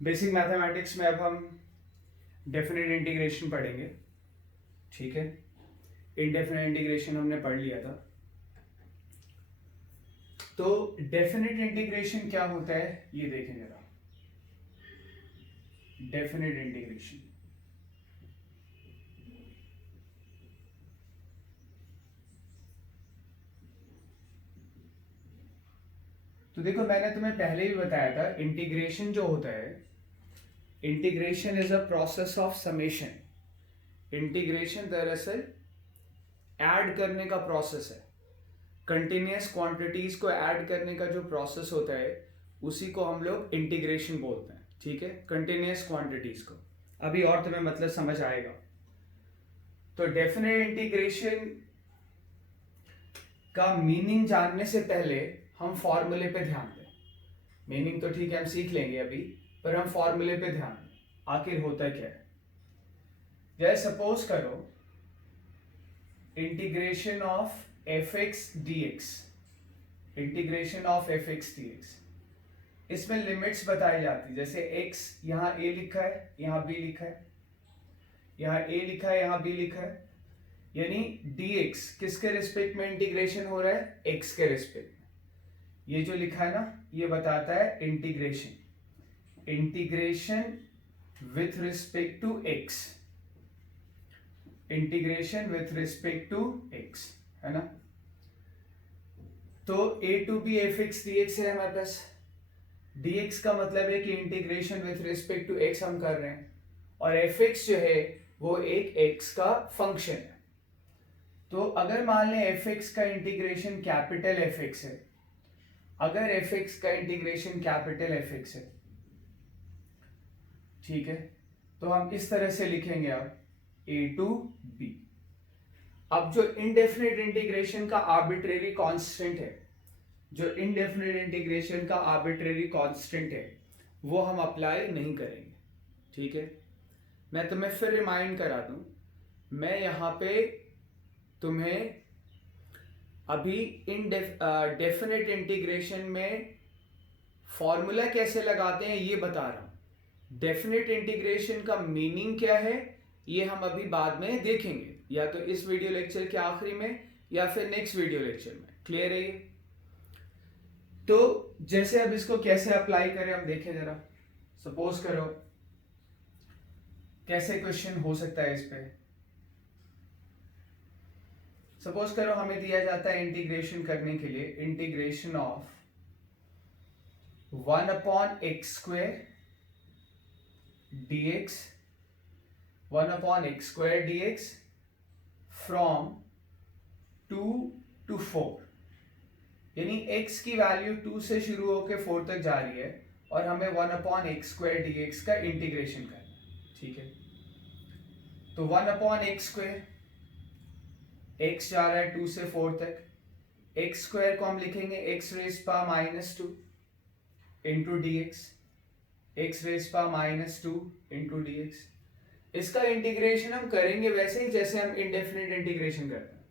Basic mathematics में अब हम डेफिनेट इंटीग्रेशन पढ़ेंगे। ठीक है, इनडेफिनेट इंटीग्रेशन हमने पढ़ लिया था। तो डेफिनेट इंटीग्रेशन क्या होता है ये देखें जरा। डेफिनेट इंटीग्रेशन तो देखो, मैंने तुम्हें पहले भी बताया था, इंटीग्रेशन जो होता है, integration is a process of summation. Integration दरअसल ऐड करने का प्रोसेस है। कंटिन्यूस क्वांटिटीज को ऐड करने का जो प्रोसेस होता है उसी को हम लोग इंटीग्रेशन बोलते हैं। ठीक है, कंटिन्यूस क्वांटिटीज को। अभी और तुम्हें मतलब समझ आएगा। तो डेफिनेट इंटीग्रेशन का मीनिंग जानने से पहले हम फॉर्मूले पे ध्यान दें। मीनिंग तो ठीक है, हम सीख लेंगे अभी, पर हम फॉर्मूले पे ध्यान दें, आखिर होता क्या है। जैसे सपोज करो integration of F x D x, integration of F x D x, इसमें लिमिट्स बताई जाती, जैसे x यहाँ a लिखा है, यहाँ b लिखा है, यहाँ a लिखा है, यहाँ b लिखा है, यानी dx किसके रिस्पेक्ट में इंटीग्रेशन हो रहा है, x के रिस्पेक्ट में। ये जो लिखा है ना, ये बताता है integration, integration with respect to x, integration with respect to x, है ना। तो a to b f x D x है हमारे पास। dx का मतलब है कि integration with respect to x हम कर रहे हैं, और fx जो है वो एक x का फंक्शन है। तो अगर मान लें fx का इंटीग्रेशन कैपिटल fx है, अगर fx का इंटीग्रेशन कैपिटल fx है, ठीक है, तो हम इस तरह से लिखेंगे अब a टू b। अब जो इनडेफिनिट इंटीग्रेशन का आर्बिट्रेरी कांस्टेंट है, जो इनडेफिनिट इंटीग्रेशन का आर्बिट्रेरी कांस्टेंट है, वो हम अप्लाई नहीं करेंगे। ठीक है, मैं तुम्हें फिर रिमाइंड करा दूं, मैं यहाँ पे तुम्हें अभी डेफिनेट इंटीग्रेशन में फॉर्मूला कैसे लगाते हैं ये बता रहा हूं। डेफिनेट इंटीग्रेशन का मीनिंग क्या है ये हम अभी बाद में देखेंगे, या तो इस वीडियो लेक्चर के आखिरी में या फिर नेक्स्ट वीडियो लेक्चर में। क्लियर है ये? तो जैसे अब इसको कैसे अप्लाई करें हम देखें जरा। सपोज करो कैसे क्वेश्चन हो सकता है इस पे। सपोज करो हमें दिया जाता है इंटीग्रेशन करने के लिए, integration of 1/x² dx, 1/x² dx from 2 to 4, यानी x की वैल्यू 2 से शुरू होकर 4 तक जा रही है और हमें 1/x² dx का इंटीग्रेशन करना है। ठीक है, तो 1/x², x जा रहा है 2 से 4 तक, x² को हम लिखेंगे x rays power -2 into dx, x rays power -2 into dx। इसका इंटीग्रेशन हम करेंगे वैसे ही जैसे हम इनडेफिनिट इंटीग्रेशन करते हैं।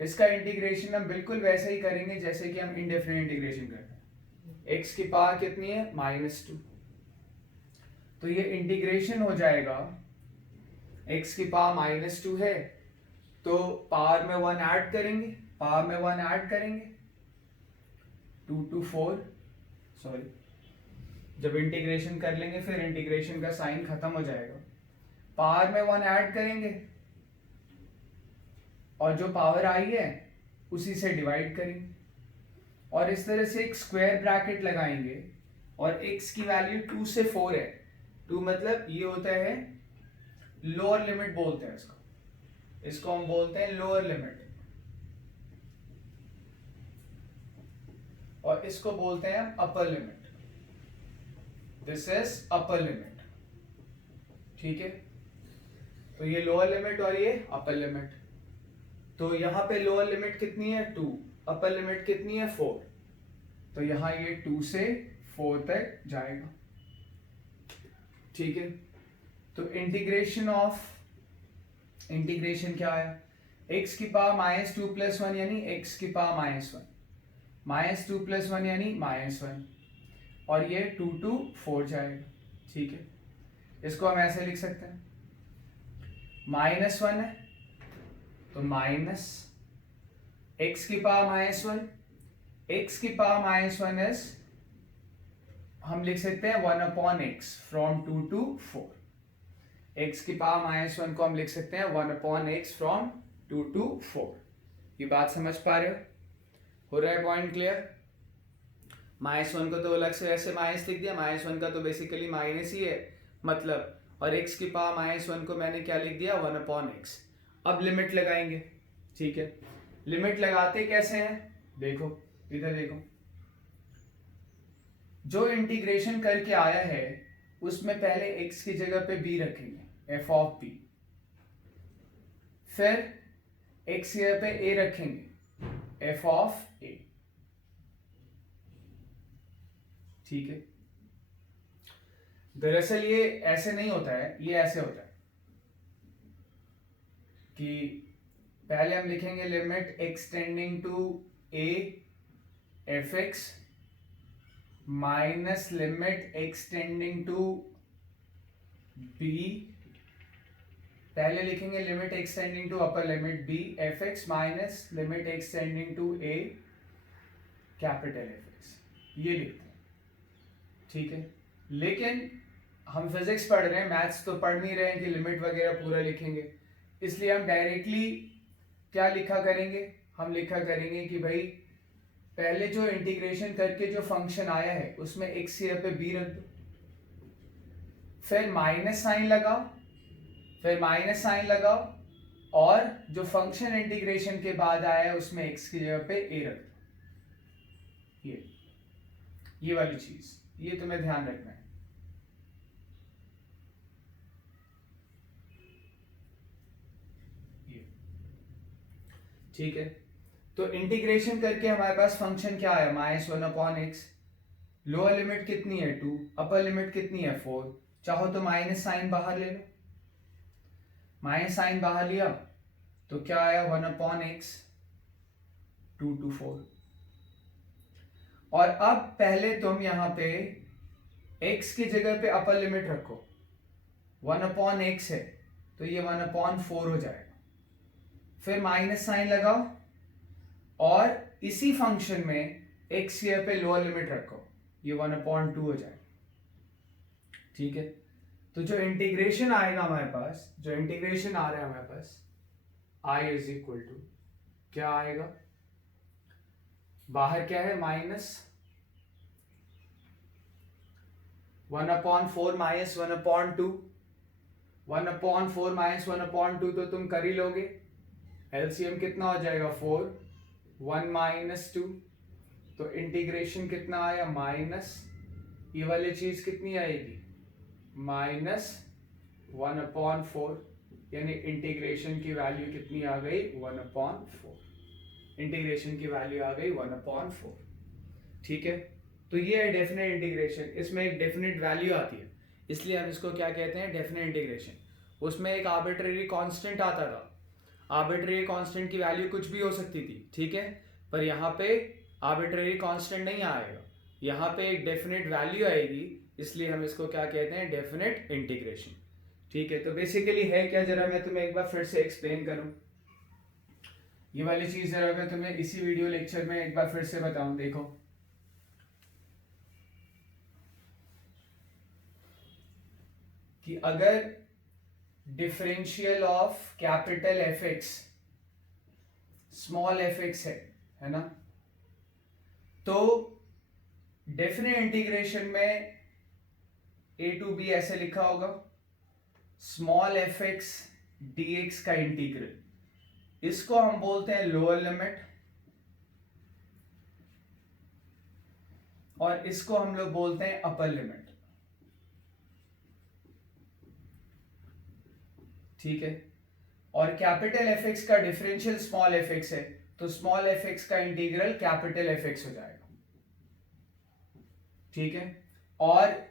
इसका इंटीग्रेशन हम बिल्कुल वैसे ही करेंगे जैसे कि हम इनडेफिनिट इंटीग्रेशन करते हैं। x की पावर कितनी है, -2, तो ये इंटीग्रेशन हो जाएगा, x की पावर -2 है तो पावर में 1 ऐड करेंगे, पावर में 1 ऐड करेंगे, 2 to 4, सॉरी, जब इंटीग्रेशन कर लेंगे फिर इंटीग्रेशन का साइन खत्म हो जाएगा, पावर में 1 ऐड करेंगे और जो पावर आई है उसी से डिवाइड करेंगे, और इस तरह से एक स्क्वायर ब्रैकेट लगाएंगे, और x की वैल्यू 2 से 4 है। 2 मतलब ये होता है लोअर लिमिट बोलते हैं इसको, इसको हम बोलते हैं लोअर लिमिट, और इसको बोलते हैं upper limit. This is upper limit. ठीक है, तो ये लोअर लिमिट और ये अपर लिमिट। तो यहां पे लोअर लिमिट कितनी है, 2, अपर लिमिट कितनी है, 4, तो यहां ये 2 से 4 तक जाएगा। ठीक है, तो इंटीग्रेशन ऑफ, इंटीग्रेशन क्या है, x की पावर -2 + 1 यानी x की पावर -1, -2 + 1 यानी -1, और ये 2 to 4 जाएगा, ठीक है। इसको हम ऐसे लिख सकते हैं, -1 है तो माइनस एक्स की पावर -1, एक्स की पावर -1 इज, हम लिख सकते हैं 1/x फ्रॉम 2 to 4। एक्स की पावर -1 को हम लिख सकते हैं 1/x फ्रॉम 2 to 4। ये बात समझ पा रहे हो रहा है पॉइंट क्लियर? -1 को तो अलग से ऐसे माइनस लिख दिया, -1 का तो बेसिकली माइनस ही है मतलब, और x की पावर -1 को मैंने क्या लिख दिया 1/x। अब लिमिट लगाएंगे, ठीक है। लिमिट लगाते कैसे हैं, देखो इधर देखो, जो इंटीग्रेशन करके आया है उसमें पहले x की जगह पे b रखेंगे f ऑफ b, फिर x की जगह पे a रखेंगे f ऑफ a, ठीक है। दरअसल ये ऐसे नहीं होता है, ये ऐसे होता है कि पहले हम लिखेंगे limit x tending to a f x minus limit x tending to b, पहले लिखेंगे limit x tending to upper limit b f x minus limit x tending to a capital F x, ये लिखते हैं, ठीक है। लेकिन हम physics पढ़ रहे हैं, मैथ्स तो पढ़ नहीं रहे हैं कि लिमिट वगैरह पूरा लिखेंगे, इसलिए हम डायरेक्टली क्या लिखा करेंगे, हम लिखा करेंगे कि भाई पहले जो इंटीग्रेशन करके जो फंक्शन आया है उसमें x की जगह पे b रख दो, फिर माइनस साइन लगाओ, फिर माइनस साइन लगाओ, और जो फंक्शन इंटीग्रेशन के बाद आया है उसमें x की जगह पे a रख दो। ये वाली चीज, ये तुम्हें ध्यान रखना है। ठीक है, तो इंटीग्रेशन करके हमारे पास फंक्शन क्या आया -1/x, लोअर लिमिट कितनी है 2, अपर लिमिट कितनी है 4, चाहो तो माइनस साइन बाहर ले लो, माइनस साइन बाहर लिया तो क्या आया 1/x 2 to 4। और अब पहले तुम यहां पे x की जगह पे अपर लिमिट रखो, 1/x है तो ये 1/4 हो जाएगा, फिर माइनस साइन लगाओ और इसी फंक्शन में x की जगह पे लोअर लिमिट रखो, ये 1/2 हो जाएगा, ठीक है। तो जो इंटीग्रेशन आएगा हमारे पास, जो इंटीग्रेशन आ रहा है हमारे पास i इज इक्वल टू क्या आएगा, बाहर क्या है माइनस 1/4 माइनस 1/2, 1/4 माइनस 1/2 तो तुम कर ही लोगे, एलसीएम कितना हो जाएगा 4, 1 माइनस 2, तो इंटीग्रेशन कितना आया माइनस, ये वाली चीज कितनी आएगी -1/4, यानी इंटीग्रेशन की वैल्यू कितनी आ गई 1/4, इंटीग्रेशन की वैल्यू आ गई 1/4, ठीक है। तो ये है डेफिनेट इंटीग्रेशन, इसमें एक डेफिनेट वैल्यू आती है, इसलिए हम इसको क्या कहते हैं डेफिनेट इंटीग्रेशन। उसमें एक आर्बिट्रेरी कांस्टेंट आता था, आर्बिट्रेरी कांस्टेंट की वैल्यू कुछ भी हो सकती थी, ठीक है, पर यहाँ पे आर्बिट्रेरी कांस्टेंट नहीं आएगा, यहाँ पे एक डेफिनेट वैल्यू आएगी, इसलिए हम इसको क्या कहते हैं डेफिनेट इंटीग्रेशन, ठीक है। तो बेसिकली है क्या, जरा मैं तुम्हें एक बार फिर से एक्सप्लेन करूं, ये वाली चीज जरा मैं तुम्हें इसी वीडियो लेक्चर में एक बार फिर से बताऊं, देखो कि अगर differential of capital F x small F x है ना, तो डेफिनेट इंटीग्रेशन में a to b ऐसे लिखा होगा, small F x D x का इंटीग्रल, इसको हम बोलते हैं लोअर लिमिट, और इसको हम लोग बोलते हैं अपर लिमिट, ठीक है। और कैपिटल एफ एक्स का डिफरेंशियल स्मॉल एफ एक्स है, तो स्मॉल एफ एक्स का इंटीग्रल कैपिटल एफ एक्स हो जाएगा, ठीक है। और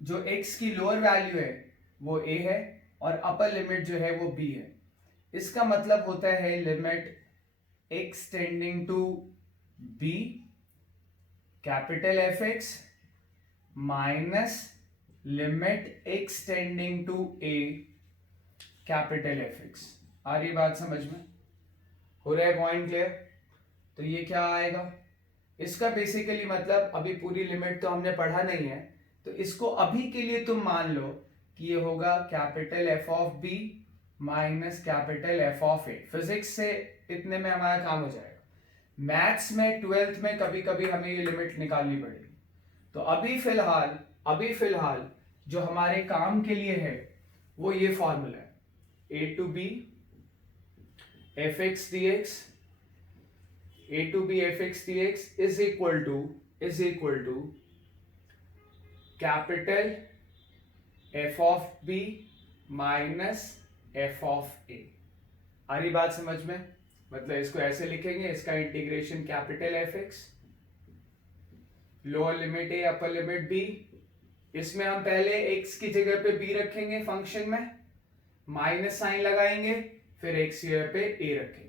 जो x की लोअर वैल्यू है वो a है और अपर लिमिट जो है वो b है, इसका मतलब होता है limit x tending to b capital F x minus limit x tending to A capital F x. आ रही बात समझ में? हो रहा है पॉइंट क्लियर? तो ये क्या आएगा, इसका बेसिकली मतलब अभी पूरी लिमिट तो हमने पढ़ा नहीं है, तो इसको अभी के लिए तुम मान लो कि ये होगा capital F of b minus capital F of a. Physics से इतने में हमारा काम हो जाएगा। मैथ्स में 12th में कभी कभी हमें ये लिमिट निकालनी पड़ेगी। तो अभी फिलहाल जो हमारे काम के लिए है वो ये फॉर्मूला है, A to B F x D x, a to b fx dx is equal to capital f of b minus f of a। आ रही बात समझ में? मतलब इसको ऐसे लिखेंगे, इसका integration capital F x, lower limit a upper limit b, इसमें हम पहले x की जगह पे b रखेंगे फंक्शन में, माइनस साइन लगाएंगे, फिर x की जगह पे a रखेंगे।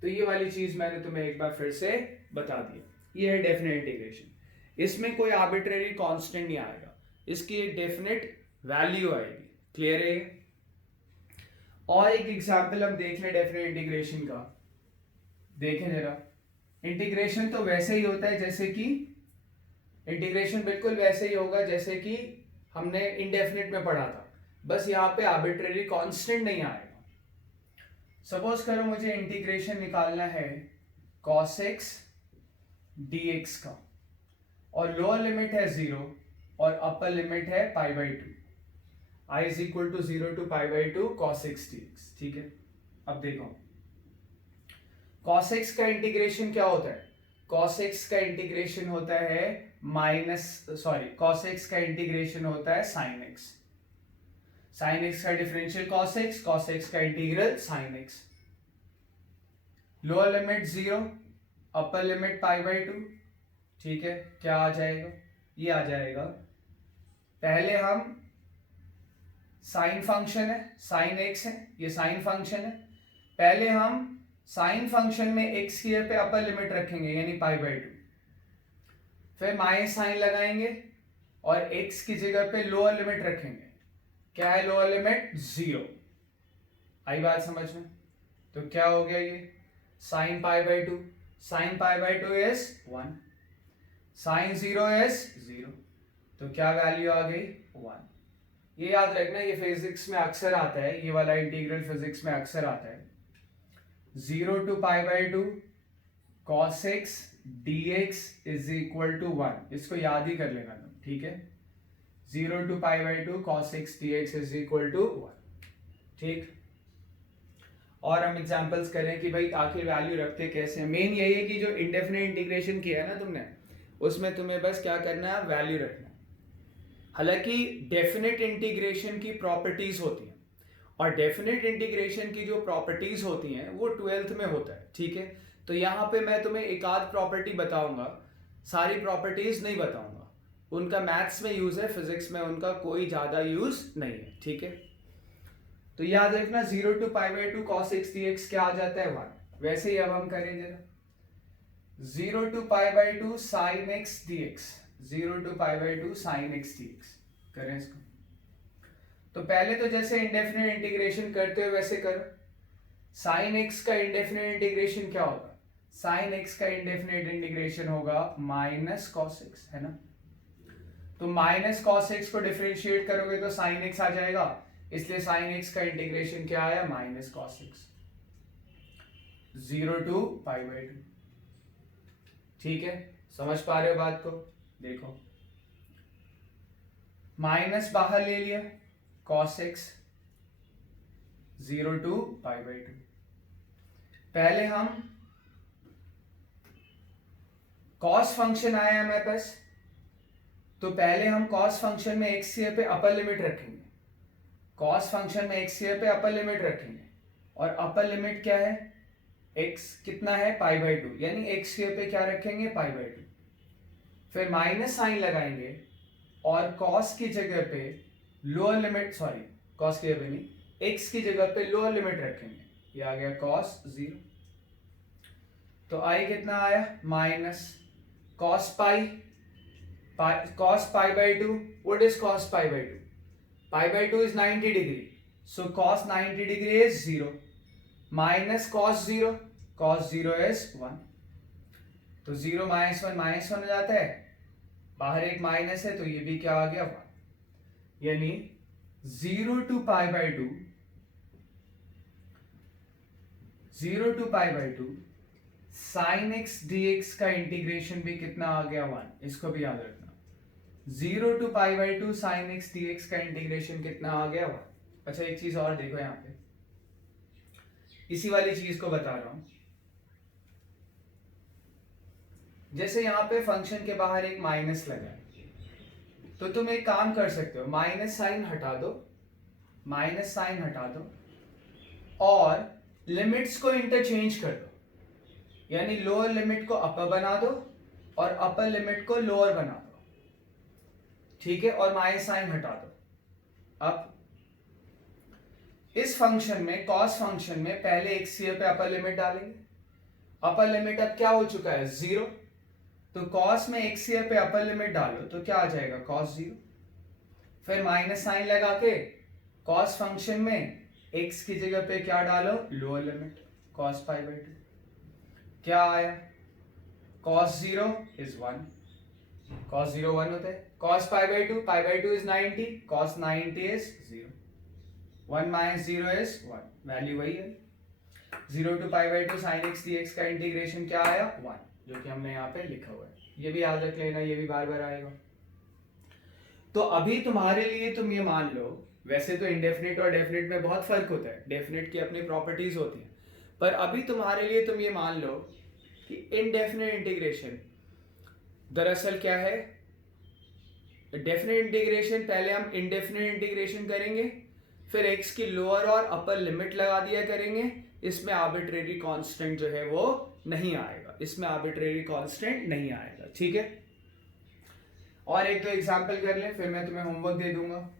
तो ये वाली चीज मैंने तुम्हें एक बार फिर से बता दी। ये है डेफिनेट इंटीग्रेशन। इसमें कोई आर्बिट्रेरी कांस्टेंट नहीं आएगा, इसकी एक डेफिनेट वैल्यू आएगी। क्लियर है? और एक एग्जांपल हम देख लें डेफिनेट इंटीग्रेशन का। देखें जरा, इंटीग्रेशन तो वैसे ही होता है जैसे कि इंटीग्रेशन बिल्कुल वैसे ही होगा जैसे कि हमने इंडेफिनिट में पढ़ा था, बस यहाँ पे आर्बिट्रेरी कांस्टेंट नहीं आएगा। सपोज करो मुझे इंटीग्रेशन निकालना है cos x dx का, और लोअर लिमिट है 0 और अपर लिमिट है π/2, I is equal to 0 to π/2 cos x dx। ठीक है, अब देखो cos x का इंटीग्रेशन क्या होता है? cos x का इंटीग्रेशन होता है cos x का इंटीग्रेशन होता है sin x, sin x का डिफरेंशियल cos x का integral sin x। Lower limit 0 upper limit π/2। ठीक है, क्या आ जाएगा? ये आ जाएगा, पहले हम साइन फंक्शन है, साइन x है, ये साइन फंक्शन है, पहले हम साइन फंक्शन में x की जगह पे अपर लिमिट रखेंगे यानी π/2, फिर माइनस साइन लगाएंगे और x की जगह पे लोअर लिमिट रखेंगे। क्या है लोअर लिमिट? 0। आई बात समझ में? तो क्या हो गया ये sine π/2, sine π/2 is 1, sine 0 is 0, तो क्या वैल्यू आ गई? 1। ये याद रखना, ये फिजिक्स में अक्सर आता है, ये वाला इंटीग्रल फिजिक्स में अक्सर आता है। 0 to π/2 cos x dx is equal to 1, इसको याद ही कर लेना तुम। ठीक है, 0 to π/2 cos x dx is equal to 1। ठीक, और हम एग्जांपल्स करें कि भाई आखिर वैल्यू रखते कैसे हैं। मेन यही है कि जो इंडेफिनिट इंटीग्रेशन किया है ना तुमने, उसमें तुम्हें बस क्या करना है? वैल्यू रखना है। हालांकि डेफिनेट इंटीग्रेशन की प्रॉपर्टीज होती हैं, और डेफिनेट इंटीग्रेशन की जो प्रॉपर्टीज होती हैं वो 12th में होता है। ठीक है, तो यहाँ पे मैं तुम्हें एक आध प्रॉपर्टी बताऊंगा, सारी प्रॉपर्टीज नहीं बताऊंगा, उनका मैथ्स में यूज है, फिजिक्स में उनका कोई ज्यादा यूज नहीं है। ठीक है, तो याद रखना 0 to π/2 cos x dx क्या आ जाता है? 1। वैसे ही अब हम करें जरा 0 to π/2 sin x dx, 0 to π/2 sin x dx करें इसको। तो पहले तो जैसे इंडेफिनिट इंटीग्रेशन करते हो वैसे करो। sin x का इंडेफिनिट इंटीग्रेशन क्या होगा? sin x का इंडेफिनिट इंटीग्रेशन होगा माइनस cos x, है ना? तो माइनस cos x को डिफरेंशिएट करोगे तो sin x आ जाएगा, इसलिए sin x का इंटीग्रेशन क्या आया? Minus cos x, 0 to π/2। ठीक है, समझ पा रहे हो बात को? देखो माइनस बाहर ले लिया, cos x 0 to π/2। पहले हम cos फंक्शन आया हमारे पास, तो पहले हम cos फंक्शन में x की पे अपर लिमिट रखेंगे, cos फंक्शन में x की पे अपर लिमिट रखेंगे, और अपर लिमिट क्या है? x कितना है? π/2, यानी x की पे क्या रखेंगे? π/2। फिर माइनस साइन लगाएंगे और cos की जगह पे लोअर लिमिट, cos की जगह नहीं, x की जगह पे लोअर लिमिट रखेंगे, ये आ गया cos 0। तो i कितना आया? Minus, cos pi, cos pi by 2. What is cos pi by 2? Pi by 2 is 90 degree. So cos 90 degree is 0. Minus cos 0. Cos 0 is 1. तो 0 माइनस वन हो जाता है, बाहर एक माइनस है तो ये भी क्या आ गया 1. यानी 0 to pi by 2, 0 to pi by 2 sin x dx का इंटीग्रेशन भी कितना आ गया 1. इसको भी याद रखना. 0 to pi by 2 sin x dx का इंटीग्रेशन कितना आ गया 1. अच्छा एक चीज और देखो यहाँ पे, इसी वाली चीज को बता रहा हूं. जैसे यहाँ पे फंक्शन के बाहर एक माइनस लगा है, तो तुम एक काम कर सकते हो, माइनस साइन हटा दो और लिमिट्स को इंटरचेंज कर दो. यानी लोअर लिमिट को अपर बना दो और अपर लिमिट को लोअर बना दो. ठीक है, और माइनस साइन हटा दो. अब इस फंक्शन में, कॉस फंक्शन में पहले x पे अपर लिमिट डालेंगे. अपर लिमिट अब क्या हो चुका है 0. तो कॉस में x पे अपर लिमिट डालो तो क्या आ जाएगा cos 0. फिर माइनस साइन लगा के कॉस फंक्शन में x की जगह पे क्या डालो lower limit cos pi by 2. क्या आया cos 0 is 1. cos 0 1 होता है. cos pi by 2 is 90. cos 90 is 0. 1 minus 0 is 1. Value वही है. 0 to pi by 2 sin x dx का इंटीग्रेशन क्या आया 1, जो कि हमने यहाँ पे लिखा हुआ है. ये भी याद रख लेना, ये भी बार बार आएगा. तो अभी तुम्हारे लिए तुम ये मान लो, वैसे तो इंडेफिनिट और डेफिनिट में बहुत फर्क होता है, डेफिनिट की अपनी प्रॉपर्टीज होती हैं, पर अभी तुम्हारे लिए तुम ये मान लो कि इनडेफिनिट इंटीग्रेशन दरअसल क्या है. डेफिनिट इंटीग्रेशन पहले हम इनडेफिनिट इंटीग्रेशन करेंगे, फिर x की लोअर और अपर लिमिट लगा दिया करेंगे. इसमें आर्बिट्रेरी कांस्टेंट जो है वो नहीं आएगा, इसमें आर्बिट्रेरी कांस्टेंट नहीं आएगा. ठीक है, और एक दो एग्जांपल कर लें, फिर मैं तुम्हें होमवर्क दे दूंगा.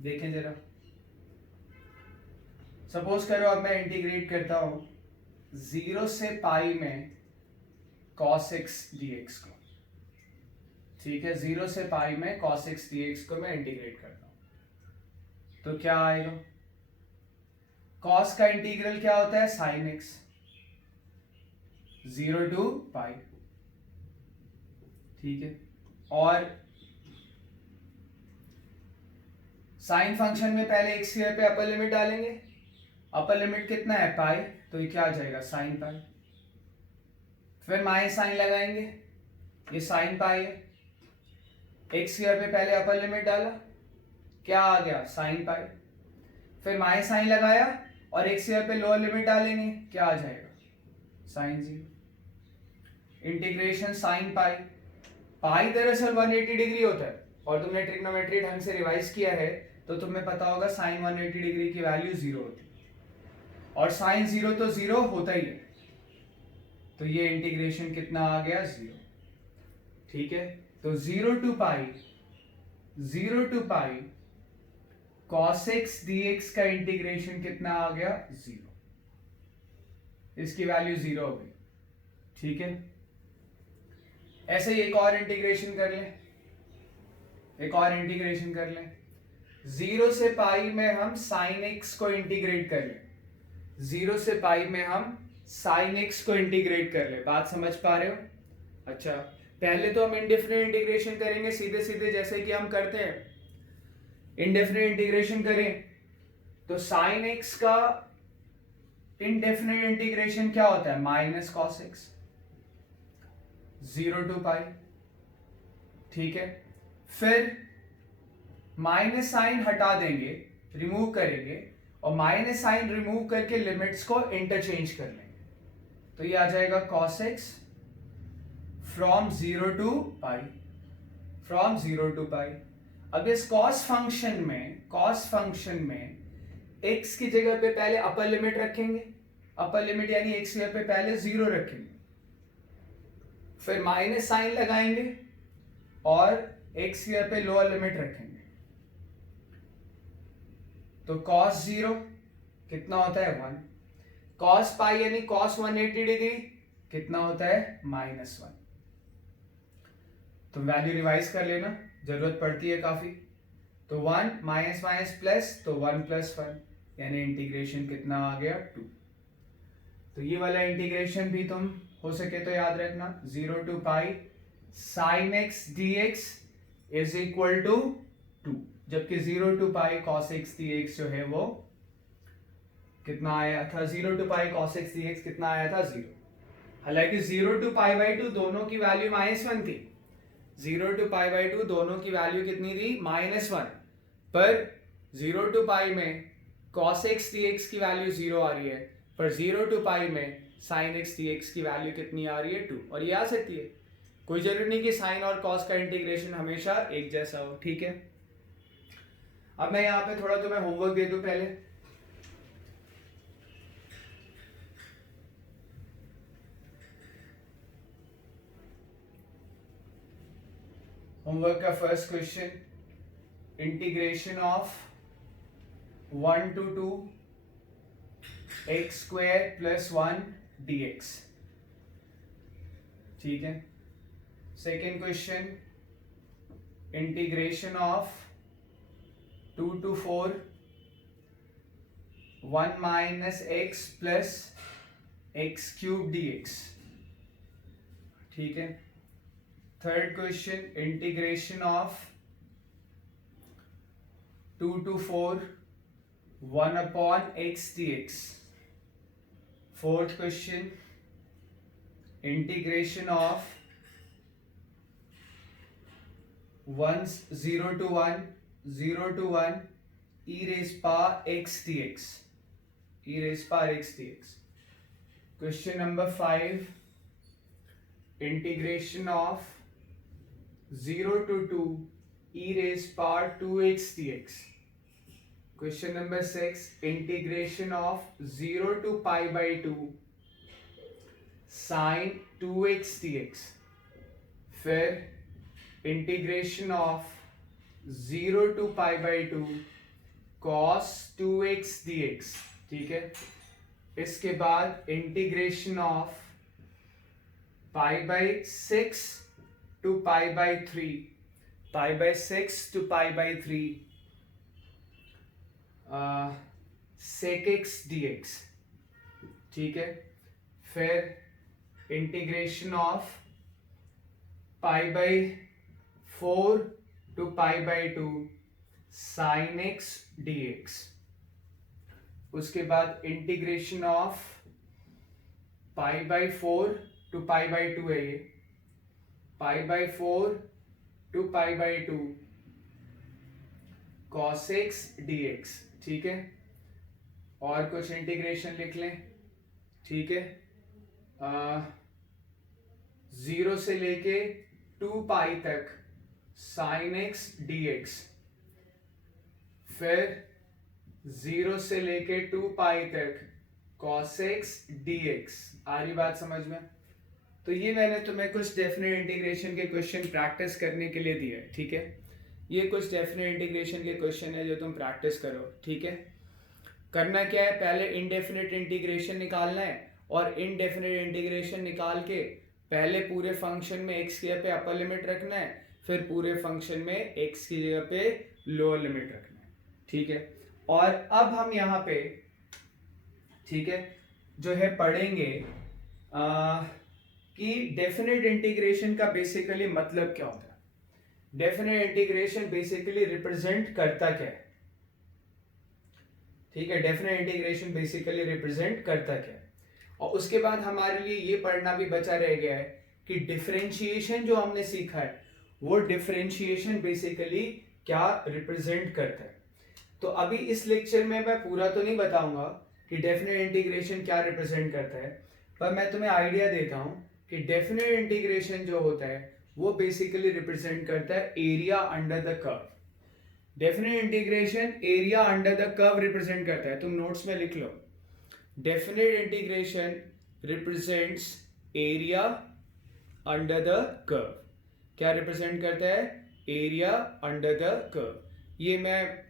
देखें जरा. सपोज करो अब मैं इंटीग्रेट करता हूं 0 से पाई में cos x dx को. ठीक है, 0 से पाई में cos x dx को मैं इंटीग्रेट करता हूं तो क्या आएगा. cos का इंटीग्रल क्या होता है sin x. 0 to पाई. ठीक है, और साइन फंक्शन में पहले x पे अपर लिमिट डालेंगे. अपर लिमिट कितना है पाई, तो ये क्या आ जाएगा साइन पाई. फिर माइनस साइन लगाएंगे, ये साइन पाई है. x पे पहले अपर लिमिट डाला, क्या आ गया साइन पाई. फिर माइनस साइन लगाया और x पे लोअर लिमिट डालेंगे, क्या आ जाएगा sine 0. Integration sine pi. Pi दरअसल 180 डिग्री होता है, और तुमने ट्रिग्नोमेट्री ढंग से रिवाइज किया है तो तुम्हें पता होगा साइन 180 डिग्री की वैल्यू 0 होती है, और साइन 0 तो 0 होता ही है. तो ये इंटीग्रेशन कितना आ गया 0. ठीक है, तो 0 to pi cos x dx का इंटीग्रेशन कितना आ गया 0. इसकी वैल्यू 0 हो गई. ठीक है, ऐसे ही एक और इंटीग्रेशन कर लें. 0 से पाई में हम sin x को इंटीग्रेट कर लें. 0 से पाई में हम sin x को इंटीग्रेट कर लें. बात समझ पा रहे हो. अच्छा, पहले तो हम इंडेफिनिट इंटीग्रेशन करेंगे सीधे सीधे, जैसे कि हम करते हैं. इंडेफिनिट इंटीग्रेशन करें तो sin x का इंडेफिनिट इंटीग्रेशन क्या होता है माइनस cos x. 0 to पाई. ठीक है, फिर माइनस साइन हटा देंगे, रिमूव करेंगे, और माइनस साइन रिमूव करके लिमिट्स को इंटरचेंज कर लेंगे. तो ये आ जाएगा cos x फ्रॉम 0 to पाई. अब इस cos फंक्शन में x की जगह पे पहले अपर लिमिट रखेंगे. अपर लिमिट यानी x पे पहले 0 रखेंगे, फिर माइनस साइन लगाएंगे और x पे लोअर लिमिट रखेंगे. तो cos 0 कितना होता है 1. cos पाई यानी cos 180 डिग्री कितना होता है -1। तुम वैल्यू रिवाइज कर लेना, जरूरत पड़ती है काफी। तो 1 माइनस माइनस प्लस, तो 1 + 1 यानी इंटीग्रेशन कितना आ गया 2। तो ये वाला इंटीग्रेशन भी तुम हो सके तो याद रखना, 0 to pi sin x dx is equal to 2, जबकि 0 to pi cos x dx जो है वो कितना आया था, 0 to pi cos x dx कितना आया था 0। हालांकि 0 to π/2 दोनों की वैल्यू -1 थी, 0 to π/2 दोनों की वैल्यू कितनी थी -1, पर 0 to पाई में cos x dx की वैल्यू 0 आ रही है, पर 0 to पाई में sin x dx की वैल्यू कितनी आ रही है 2, और ये आ सकती है। कोई जरूरी नहीं कि sin और cos का इंटीग्रेशन हमेशा एक जैसा हो, ठीक है। अब मैं यहाँ पे थोड़ा तुम्हें होमवर्क दे दूं पहले। होमवर्क का first question, integration of 1 to 2 x² + 1 dx, ठीक है। Second question, integration of 2 to 4 1 - x + x³ dx, ठीक है। Third question, integration of 2 to 4 1/x dx। Fourth question, integration of 0 to 1 e⁻x dx, e⁻x dx। Question number 5, integration of 0 to 2 e⁻2x dx। Question number 6, integration of 0 to π/2 sin 2x dx। फिर integration of 0 to π/2 cos 2x dx, ठीक है। इसके बाद integration of π/6 to π/3, π/6 to π/3 sec x dx, ठीक है। फिर integration of π/4 to π/2 sin x dx। उसके बाद इंटीग्रेशन ऑफ π/4 to π/2 है ये, π/4 to π/2 cos x dx, ठीक है। और कुछ इंटीग्रेशन लिख लें, ठीक है। 0 से लेके 2 पाई तक sin x dx, फिर 0 से लेके 2 पाई तक cos x dx। आ रही बात समझ में? तो ये मैंने तुम्हें कुछ डेफिनेट इंटीग्रेशन के क्वेश्चन प्रैक्टिस करने के लिए दिए, ठीक है। ये कुछ डेफिनेट इंटीग्रेशन के क्वेश्चन है जो तुम प्रैक्टिस करो, ठीक है। करना क्या है, पहले इनडेफिनेट इंटीग्रेशन निकालना है, और इनडेफिनेट इंटीग्रेशन निकाल के पहले पूरे फंक्शन में x की जगह पे अपर लिमिट रखना है, फिर पूरे फंक्शन में x की जगह पे लोअर लिमिट रखना है, ठीक है। और अब हम यहाँ पे, ठीक है, जो है पढ़ेंगे कि डेफिनेट इंटीग्रेशन का बेसिकली मतलब क्या होता है। डेफिनेट इंटीग्रेशन बेसिकली रिप्रेजेंट करता क्या है, ठीक है। डेफिनेट इंटीग्रेशन बेसिकली रिप्रेजेंट करता क्या है, और उसके बाद हमारे लिए ये पढ़ना भी बचा रह गया है कि डिफरेंशिएशन जो हमने सीखा है वो डिफरेंशिएशन बेसिकली क्या रिप्रेजेंट करता है। तो अभी इस लेक्चर में मैं पूरा तो नहीं बताऊंगा कि डेफिनेट इंटीग्रेशन क्या रिप्रेजेंट करता है, पर मैं तुम्हें आइडिया देता हूं कि डेफिनेट इंटीग्रेशन जो होता है वो बेसिकली रिप्रेजेंट करता है area under the curve. Definite integration area under the curve represent करता है, तुम नोट्स में लिख लो। Definite integration represents area under the curve. क्या रिप्रेजेंट करता है? Area under the curve. ये मैं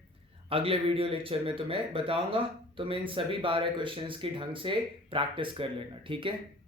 अगले वीडियो लेक्चर में तुम्हें बताऊंगा, तो मैं इन सभी 12 क्वेश्चंस की ढंग से प्रैक्टिस कर लेना, ठीक है।